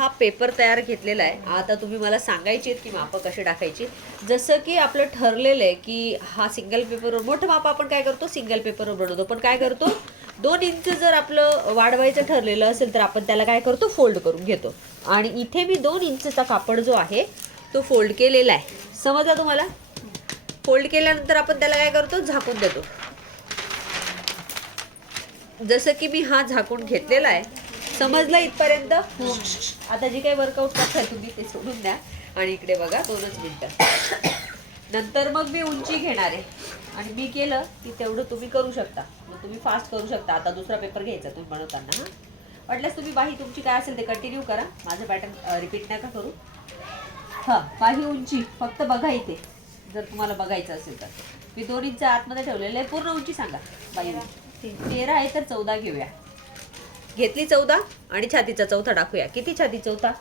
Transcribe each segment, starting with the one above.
हा पेपर तयार घेतलेला आहे. आता तुम्ही मला सांगायची आहेत की मापं कशी टाकायची. जसं की आपलं ठरलेलं आहे की हा सिंगल पेपरवर मोठं माप आपण काय करतो? सिंगल पेपरवर बनवतो. पण काय करतो? दोन इंच जर आपलं वाढवायचं ठरलेलं असेल तर आपण त्याला काय करतो? फोल्ड करून घेतो. आणि इथे मी दोन इंचचा कापड जो आहे तो फोल्ड केलेला आहे. समजा तुम्हाला? फोल्ड केल्यानंतर आपण त्याला काय करतो? झाकून देतो. जसं की मी हा झाकून घेतलेला आहे समजलं इथपर्यंत? आता जी काही वर्कआउट करताय तुम्ही ते सोडून द्या. आणि इकडे बघा दोनच मिनटं. नंतर मग मी उंची घेणार आहे. आणि मी केलं की तेवढं तुम्ही करू शकता. मग तुम्ही फास्ट करू शकता. आता दुसरा पेपर घ्यायचा तुम्ही बनवताना. हां वाटल्यास तुम्ही बाही तुमची काय असेल ते कंटिन्यू करा. माझं पॅटर्न रिपीट नका करू. हां बाही उंची. फक्त बघा इथे. जर तुम्हाला बघायचं असेल तर. मी दोन इंच आतमध्ये ठेवलेलं आहे. पूर्ण उंची सांगा. बाई तेरा आहे तर चौदा घेऊया. घेतली चौदा आणि छातीचा चौथा टाकूया किती छाती चौथा?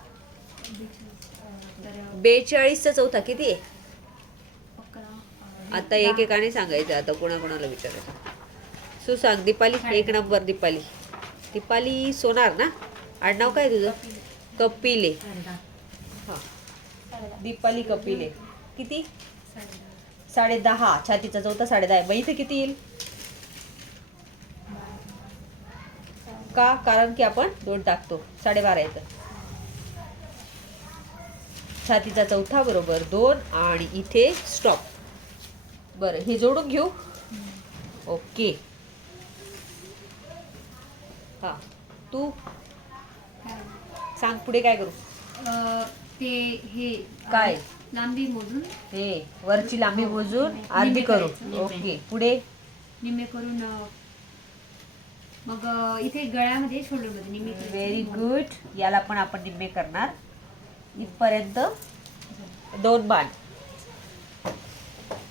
बेचाळीसचा चौथा. किती आहे? आता एकेकाने सांगायचं आता कोणाकोणाला विचारायचं? सु सांग दीपाली? एक नंबर दीपाली. दीपाली सोनार ना? आडनाव काय तुझं? कपिले. हां. दीपाली कपिले. किती? साडे दहा. छातीचा चौथा साडे दहा मग इथे किती येईल? का? कारण की आपण दोन टाकतो. साडेबारा येतं. छातीचा चौथा बरोबर दोन आणि इथे स्टॉप बरं हे जोडून घेऊ. ओके. हा. तू सांग पुढे काय करू? ते हे काय? लांबी मोजून. हे वरची लांबी मोजून निम्मे अर्धी करू. ओके पुढे. निम्मे करून मग इथे गळ्यामध्ये शोल्डरमध्ये निम्मे करायचे. व्हेरी गुड याला पण आपण निम्मे करणार. इथपर्यंत दोन बाण.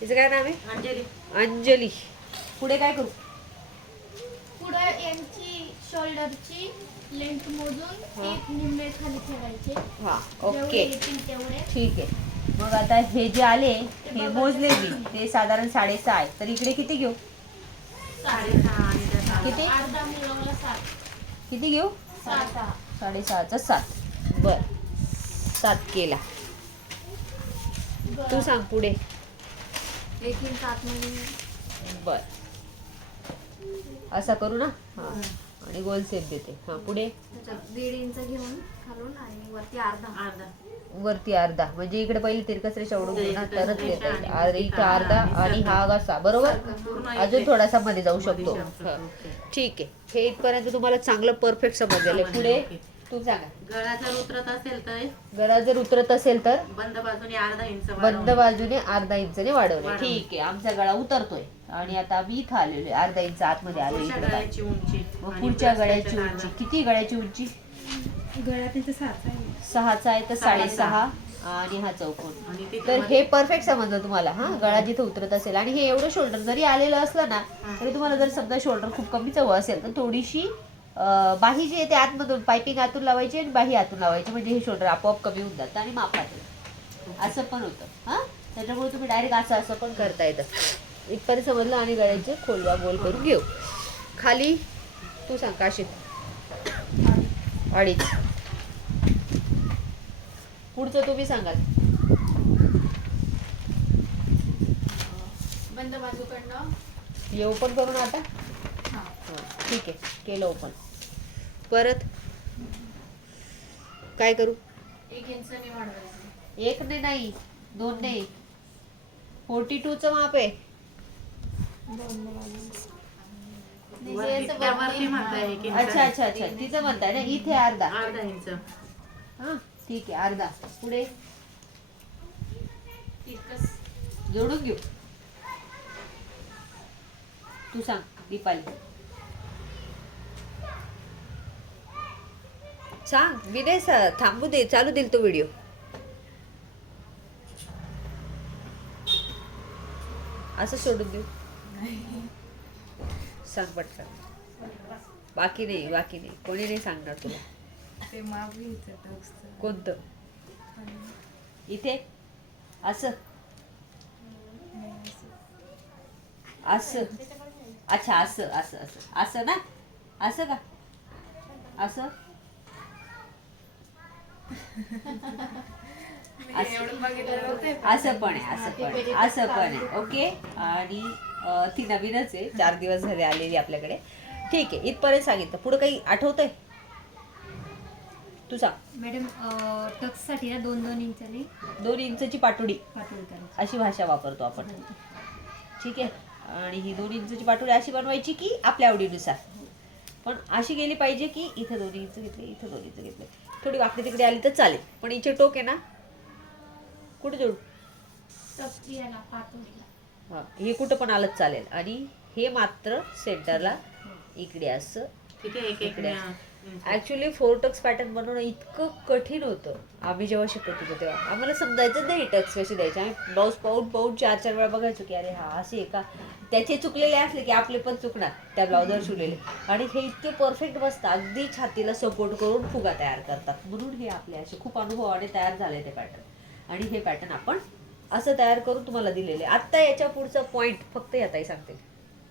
तिचं काय नाव आहे? अंजली. अंजली. पुढे काय करू? पुढे यांची शोल्डरची लेंथ मोजून ती निम्मे खाली ठेवायचे. हा जेवढे ओके. येतील तेवढे. ठीक आहे. मग आता हे जे आले हे मोजले मी. ते साधारण साडेसहा आहे. तर इकडे किती घेऊ? साडेसहा. किती? अर्धा सात. किती घेऊ? सहा साडेसहाचा सात. बर. सात केला. तू सांग पुढे. एक आतमध्ये बर. असा करू ना? हा. आणि गोल सेप देते. हा पुढे? दीड इंच घेऊन खालून आणि वरती अर्धा. अर्धा. वरती अर्धा. म्हणजे इकडे पहिले तिरकस रेषा ओढून घेऊ ना इकडे तरच अर्धा इथं अर्धा आणि हा कसा बरोबर? अजून. थोडासा मध्ये जाऊ शकतो. हा. ठीक आहे. हे इथपर्यंत तुम्हाला चांगलं परफेक्ट समजलेलं आहे. पुढे. तू सांगा. गळा जर उतरत असेल तर? गळा जर उतरत असेल तर? बंद बाजूने अर्धा इंच बंद. बाजूने अर्धा इंचने वाढवले. वाढवले. ठीक आहे. आमचा गळा उतरतोय. आणि आता आम्ही इथं आलेलो आहे. अर्धा इंच आतमध्ये आलो पुढच्या इकडे गळ्याची उंची पुढच्या गळ्याची उंची. किती गळ्याची उंची? सहाचा आहे तर साडेसहा. आणि हा चौकोन. तर हे परफेक्ट समजलं तुम्हाला हा? गळा जिथे उतरत असेल आणि हे एवढं शोल्डर जरी आलेलं असलं ना तरी तुम्हाला जर समजा शोल्डर खूप कमी चव असेल तर थोडीशी बाही जी आहे ते आतमधून पायपिंग आतून लावायची आणि बाही आतून लावायची. म्हणजे हे शोल्डर आपोआप कमी होऊन जातं आणि मापात. असं पण होतं हा? त्याच्यामुळे तुम्ही डायरेक्ट असं असं पण करता येतं. इथपर्यंत समजलं आणि गळ्याचे खोलवा गोल करून घेऊ. खाली तू सांग काशीत अडीच. पुढचं तुम्ही सांगाल. बंद बाजूकडनं. हे ओपन करून आता? हा. ठीक आहे केलं ओपन परत? काय करू? एक इंचाने वाढवायचं. एक ने नाही दोन नाही फोर्टी टूचं माप आहे. वरती- त्या वरती म्हणताय एक इंच. अच्छा अच्छा अच्छा. तिचं म्हणताय ना इथे अर्धा. अर्धा इंच. हा ठीक आहे अर्धा. पुढे? जोडून घेऊ. तू सांग दीपाली. सांग विनय सर थांबू दे चालू देईल तो व्हिडिओ. असं सोडून देऊ. सांग पटकन. बाकी नाही बाकी नाही. कोणी नाही सांगणार तुला. ते कोणतं? इथे? असं? असं. अच्छा असं असं असं. असं ना? असं का? असं. असं पण आहे असं पण आहे. असं पण आहे. ओके? आणि ती नवीनच आहे. चार दिवस झाले आलेली आपल्याकडे. ठीक आहे इथपर्यंत सांगितलं. पुढे काही आठवतंय? तू सांग मॅडम टक्ससाठी ना दोन दोन इंचाने दोन इंचची पाटोडी. पाठवून करायची. अशी भाषा वापरतो आपण. ठीक आहे. आणि ही दोन इंचची पाटोडी अशी बनवायची की आपल्या आवडीनुसार. पण अशी गेली पाहिजे की इथं दोन इंच घेतले इथं दोन इंच घेतले. थोडी वाकडी तिकडे आली तर चालेल. पण हिचे टोक आहे ना? कुठे जोडू? पातोडीला हा हे कुठं पण आलंच चालेल. आणि हे मात्र सेंटरला इकडे असं. ठीक आहे एक एक इकडे. ऍक्च्युली फोर टक्स पॅटर्न बनवणं इतकं कठीण होतं. आम्ही जेव्हा शिकत होतो तेव्हा. आम्हाला समजायचं नाही टक्स कशी द्यायचे. आम्ही ब्लाऊज पाऊट पाऊट चार चार वेळा बघायचो की अरे हा असे का? त्याचे चुकलेले असले की आपले पण चुकणार. त्या ब्लाऊजवर शिवलेले. आणि हे इतके परफेक्ट बसतात अगदी छातीला सपोर्ट करून फुगा तयार करतात. म्हणून हे आपले असे खूप अनुभवाने तयार झाले ते पॅटर्न आणि हे पॅटर्न आपण असं तयार करून तुम्हाला दिलेले. आत्ता याच्या पुढचा पॉईंट फक्त याताही सांगते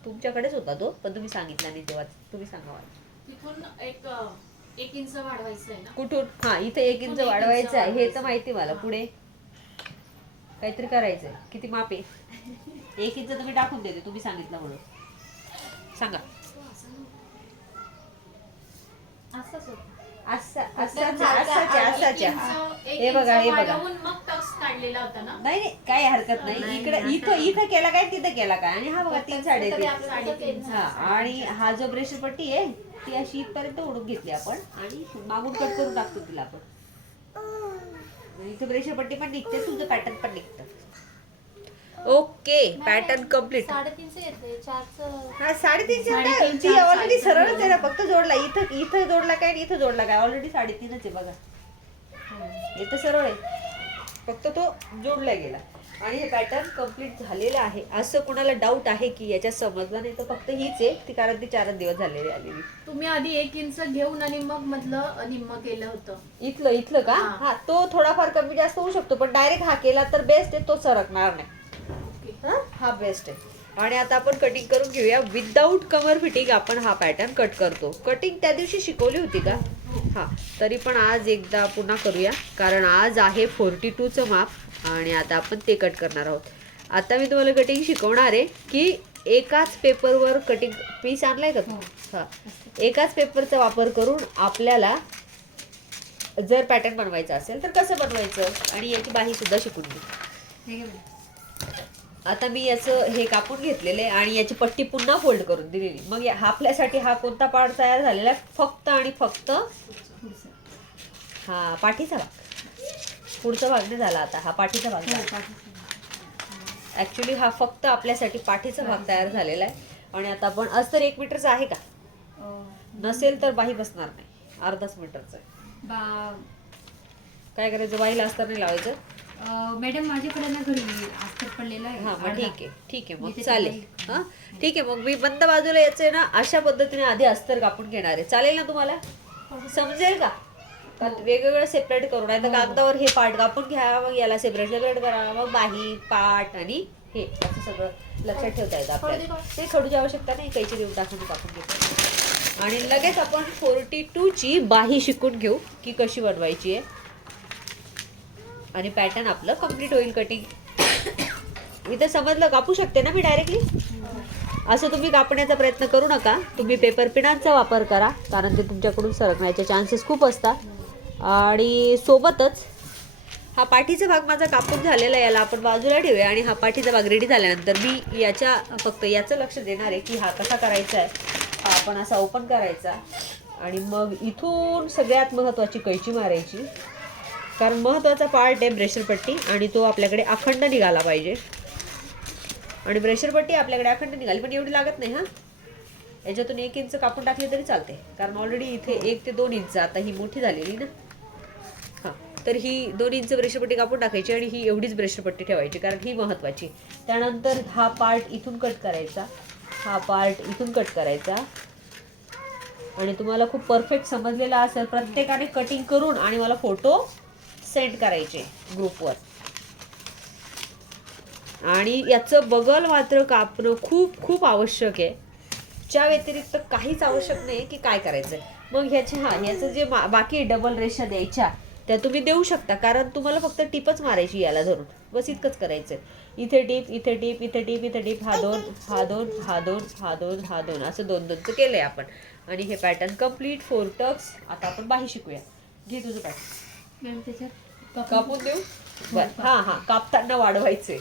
तुमच्याकडेच होता तो पण तुम्ही सांगितला नाही तेव्हा. तुम्ही सांगा. तिथून एक एक इंच वाढवायचं आहे कुठून? हा इथे एक इंच वाढवायचं आहे. हे तर. माहिती मला. पुढे. काहीतरी करायचंय. किती माप आहे? एक इंच तुम्ही टाकून देते. तुम्ही सांगितलं म्हणून. सांगा. असा असाच्या असाच्या इंच- एक हे बघा हे बघा. काढलेला होता ना? नाही नाही काही हरकत नाही. नाही, इकडे नाही, इथं इथं केला काय? तिथं केला काय? आणि हा बघा तीन साडेतीन साडेतीन हा आणि हा जो ब्रेशर पट्टी आहे ती अशी इथपर्यंत ओढून घेतली आपण. आणि मागून कट करून टाकतो तिला आपण. आणि इथं ब्रेशर पट्टी पण निघते तुझं पॅटर्न पण निघतं. ओके पॅटर्न कंप्लीट साडेतीनशे येते चारचं हा साडेतीनशे साडेतीन, ती चार, ऑलरेडी साडेतीन सरळच आहे ना फक्त जोडला. इथं इथं जोडला काय आणि इथं जोडला काय? ऑलरेडी साडेतीनच आहे बघा. इथं सरळ आहे. फक्त तो जोडला गेला. आणि हे पॅटर्न कंप्लीट झालेलं आहे. असं कुणाला डाऊट आहे की याच्यात समजलं नाही तर फक्त हीच आहे ती कारण ती चारच दिवस झालेली आलेली. तुम्ही आधी एक इंच घेऊन आणि मग मधलं निम्म केलं होतं. इथलं इथलं का? हा. तो थोडाफार कमी जास्त होऊ शकतो पण डायरेक्ट हा केला तर बेस्ट आहे तो सरकणार नाही. हा? हा बेस्ट आहे. आणि आता आपण कटिंग करून घेऊया. विदाऊट कमर फिटिंग आपण हा पॅटर्न कट करतो. कटिंग त्या दिवशी शिकवली होती का? हा तरी पण आज एकदा पुन्हा करूया कारण आज आहे फोर्टी टूचं माप आणि आता आपण ते कट करणार आहोत. आता मी तुम्हाला कटिंग शिकवणार आहे की एकाच पेपरवर कटिंग पीस आणलाय का तू? हा. एकाच पेपरचा वापर करून आपल्याला जर पॅटर्न बनवायचा असेल तर कसं बनवायचं? आणि याची बाही सुद्धा शिकून घेऊ हे घे. आता मी याचं हे कापून घेतलेलं आहे आणि याची पट्टी पुन्हा फोल्ड करून दिलेली. मग आपल्यासाठी हा कोणता पार्ट तयार झालेला आहे? फक्त आणि फक्त. हा पाठीचा भाग. पुढचा भाग नाही झाला आता हा पाठीचा भाग. ऍक्च्युली हा फक्त आपल्यासाठी पाठीचा भाग तयार झालेला आहे. आणि आता आपण अस्तर एक मीटरचा आहे का? नसेल तर बाही बसणार नाही. अर्धाच मीटरचा काय करायचं? बाईला अस्तर नाही लावायचं. मॅडम माझ्याकडे ना घरी अस्तर पडलेलं आहे. हा मग. ठीक आहे ठीक आहे मग चालेल. हा ठीक आहे मग मी बंद बाजूला याचे ना अशा पद्धतीने आधी अस्तर कापून घेणार आहे. चालेल ना तुम्हाला? समजेल का? का वेगवेगळं सेपरेट करू नाही तर कागदावर हे पार्ट कापून घ्या मग याला सेपरेट सेपरेट करा मग बाही पाट आणि हे असं सगळं लक्षात ठेवता येतं आपल्याला. ते खडूची आवश्यकता नाही कैची देऊन टाकून कापून घेतो. आणि लगेच आपण फोर्टी ची बाही शिकून घेऊ की कशी बनवायची आहे. आणि पॅटर्न आपलं कंप्लीट होईल कटिंग मी तर समजलं कापू शकते ना मी डायरेक्टली असं तुम्ही कापण्याचा प्रयत्न करू नका. तुम्ही पेपर पिनांचा वापर करा कारण ते तुमच्याकडून सरकण्याचे चान्सेस खूप असतात. आणि सोबतच हा पाठीचा भाग माझा कापून झालेला आहे याला आपण बाजूला ठेवूया आणि हा पाठीचा भाग रेडी झाल्यानंतर मी याच्या फक्त याचं लक्ष देणार आहे की हा कसा करायचा आहे. हा आपण असा ओपन करायचा. आणि मग इथून सगळ्यात महत्त्वाची कैची मारायची. कारण महत्त्वाचा पार्ट आहे ब्रेशरपट्टी आणि तो आपल्याकडे अखंड निघाला पाहिजे. आणि ब्रेशरपट्टी आपल्याकडे अखंड निघाली पण एवढी लागत नाही हां. याच्यातून एक इंच कापून टाकले तरी चालते. कारण ऑलरेडी इथे एक ते दोन इंच आता ही मोठी झालेली ना. हां तर ही दोन इंच ब्रेशरपट्टी कापून टाकायची आणि ही एवढीच ब्रेशरपट्टी ठेवायची कारण ही महत्त्वाची. त्यानंतर हा पार्ट इथून कट करायचा. हा पार्ट इथून कट करायचा. आणि तुम्हाला खूप परफेक्ट समजलेला असेल प्रत्येकाने कटिंग करून आणि मला फोटो सेंड करायचे ग्रुपवर. आणि याचं बगल मात्र कापणं खूप खूप आवश्यक आहे. च्या व्यतिरिक्त काहीच आवश्यक नाही की काय करायचं मग ह्याचे हां ह्याचं जे मा- बाकी डबल रेषा द्यायच्या त्या तुम्ही देऊ शकता. कारण तुम्हाला फक्त टिपच मारायची याला धरून. बस इतकंच करायचं इथे टीप इथे टीप इथे टीप इथे टीप हा दोन हा दोन हा दोन हा दोन हा दोन असं दोन दोनचं केलंय आपण. आणि हे पॅटर्न कंप्लीट फोर टक्स आता आपण बाही शिकूया. घे तुझं पॅटर्न मॅम त्याच्यात कापून देऊ? बर. हा हा. कापताना वाढवायचे.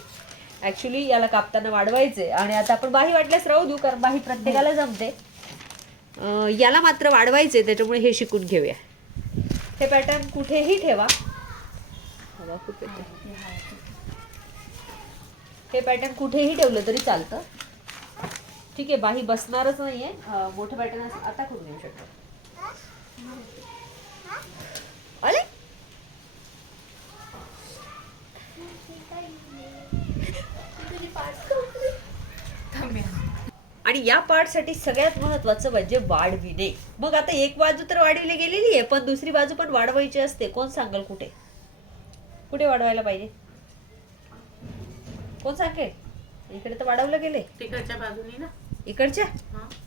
ऍक्च्युली याला कापताना वाढवायचे. आणि आता आपण बाही वाटल्यास राहू देऊ कारण बाही प्रत्येकाला जमते. अं, याला मात्र वाढवायचे त्याच्यामुळे हे शिकून घेऊया. हे पॅटर्न कुठेही ठेवा. हे पॅटर्न कुठेही ठेवलं तरी चालतं. ठीक आहे बाही बसणारच नाहीये. अं, मोठं पॅटर्न आता करून येऊ शकतो अरे आणि या पार्टसाठी सगळ्यात महत्वाचं म्हणजे वाढविणे. मग आता एक बाजू तर वाढविली गेलेली आहे पण दुसरी बाजू पण वाढवायची असते. कोण सांगाल कुठे? कुठे वाढवायला पाहिजे? कोण सांगेल? इकडे तर वाढवलं गेले तिकडच्या बाजूनी ना? इकडच्या.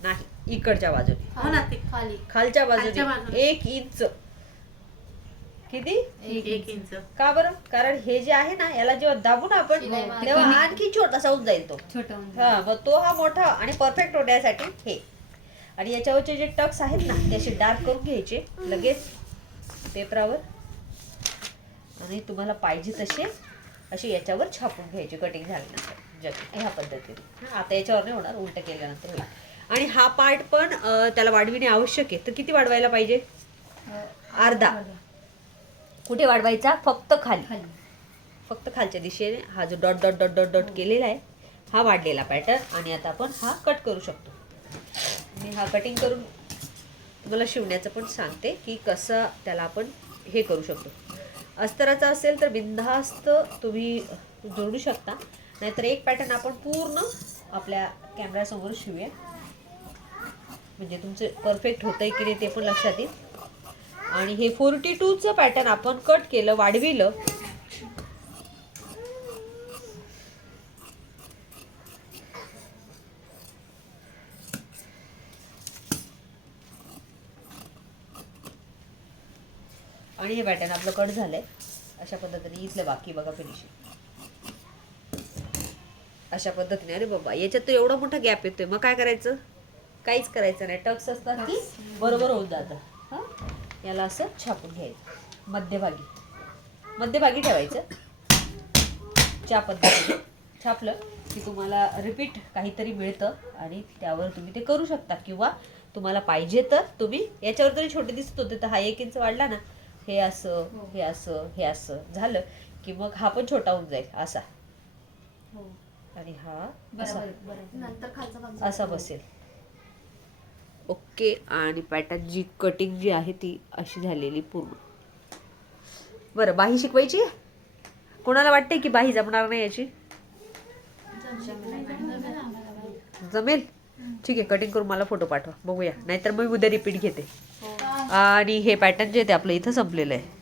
नाही इकडच्या बाजूने. हो खाली. खालच्या बाजूने. एक इंच. किती? एक इंच. का बरं? कारण हे जे आहे ना याला जेव्हा दाबू ना आपण शिलाई. तेव्हा आणखी छोटासा होऊन जाईल तो. छोटं होऊन जाईल. हा मग तो हा मोठा आणि परफेक्ट होण्यासाठी हे. आणि याच्यावरचे जे टक्स आहेत ना ते असे डार्क करून घ्यायचे लगेच पेपरावर. आणि तुम्हाला पाहिजे तसे असे याच्यावर छापून घ्यायचे कटिंग झाल्यानंतर. जग ह्या पद्धतीने. हा, आता याच्यावर नाही होणार उलट केल्यानंतर होईल. आणि हा पार्ट पण अं, त्याला वाढविणे आवश्यक आहे. तर किती वाढवायला पाहिजे? अर्धा. कुठे वाढवायचा? फक्त खाली. खाली. फक्त खालच्या दिशेने हा जो dot dot dot dot dot केलेला आहे हा वाढलेला पॅटर्न आणि आता आपण हा कट करू शकतो. मी हा कटिंग करून तुम्हाला शिवण्याचं पण सांगते की कसं त्याला आपण हे करू शकतो. अस्तराचा असेल तर बिनधास्त तुम्ही जोडू शकता. नाहीतर एक पॅटर्न आपण पूर्ण आपल्या कॅमेऱ्यासमोर शिवूया. म्हणजे तुमचं परफेक्ट होतंय की नाही ते पण लक्षात येईल. आणि हे फोर्टी टूचं पॅटर्न आपण कट केलं वाढविलं. आणि हे पॅटर्न आपलं कट झालंय. अशा पद्धतीने इथलं बाकी बघा फिनिशिंग अशा पद्धतीने. अरे बाबा याच्यात तर एवढा मोठा गॅप येतोय. मग काय करायचं? काहीच करायचं नाही. टक्स असतात की बरोबर होऊन जातं. हां? याला असं छापून घ्यायचं. मध्यभागी. मध्यभागी ठेवायचं. ज्या पद्धतीने. छापलं की तुम्हाला रिपीट काहीतरी मिळतं आणि त्यावर तुम्ही ते करू शकता. किंवा तुम्हाला पाहिजे तर तुम्ही याच्यावर तरी छोटे दिसत होते तर हा एक इंच वाढला ना. हे असं हे. असं हे असं झालं की मग हा पण छोटा होऊन जाईल. असा. हो. आणि हा असा. असा बसेल. ओके आणि पॅटर्न जी कटिंग जी आहे ती अशी झालेली पूर्ण. बरं बाही शिकवायची? कोणाला वाटते की बाही जमणार नाही याची? जमेल? ठीक आहे कटिंग करून मला फोटो पाठवा. बघूया. नाहीतर मग उद्या रिपीट घेते. आणि हे पॅटर्न जे आहे ते आपलं इथं संपलेलं आहे.